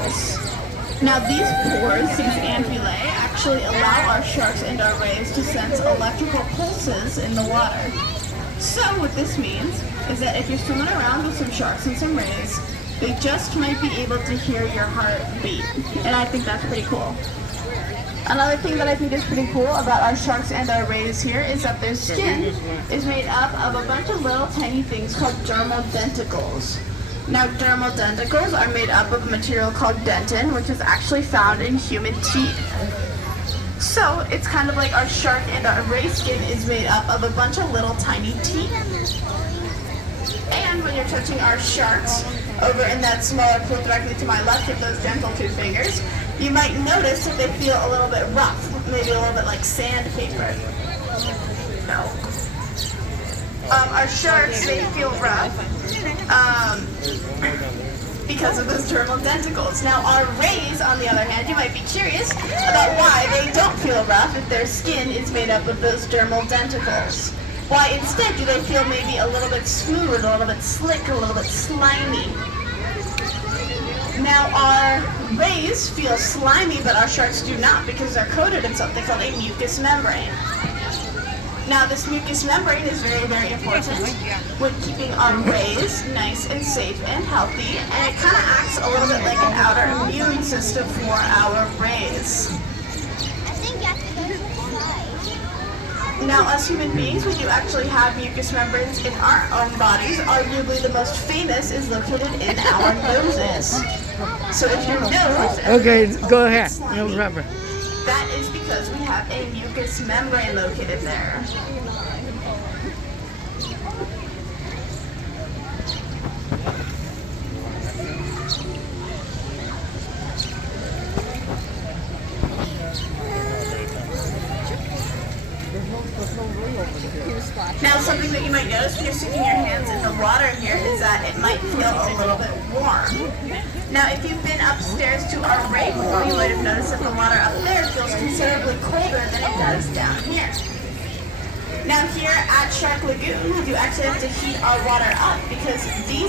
denticles. Now these pores, these ampullae, actually allow our sharks and our rays to sense electrical pulses in the water. So what this means is that if you're swimming around with some sharks and some rays, they just might be able to hear your heart beat. And I think that's pretty cool. Another thing that I think is pretty cool about our sharks and our rays here is that their skin is made up of a bunch of little tiny things called dermal denticles. Now, dermal denticles are made up of a material called dentin, which is actually found in human teeth. So, it's kind of like our shark and our ray skin is made up of a bunch of little tiny teeth. And when you're touching our sharks over in that smaller pool directly to my left with those dental tooth fingers, you might notice that they feel a little bit rough, maybe a little bit like sandpaper. No. Our sharks, they feel rough because of those dermal denticles. Now our rays, on the other hand, you might be curious about why they don't feel rough if their skin is made up of those dermal denticles. Why instead do they feel maybe a little bit smooth, a little bit slick, a little bit slimy? Now our rays feel slimy, but our sharks do not because they're coated in something called a mucous membrane. Now this mucous membrane is very, very important when keeping our rays nice and safe and healthy, and it kind of acts a little bit like an outer immune system for our rays. Now, us human beings, we do actually have mucous membranes in our own bodies. Arguably, the most famous is located in our noses. So if your nose... Okay, go ahead. Slimy, No rubber. that is because we have a mucous membrane located there. Now, something that you might notice when you're sticking your hands in the water here is that it might feel a little bit warm. Now, if you've been upstairs to our ray pool, you might have noticed that the water up there feels considerably colder than it does down here. Now, here at Shark Lagoon, we do actually have to heat our water up because these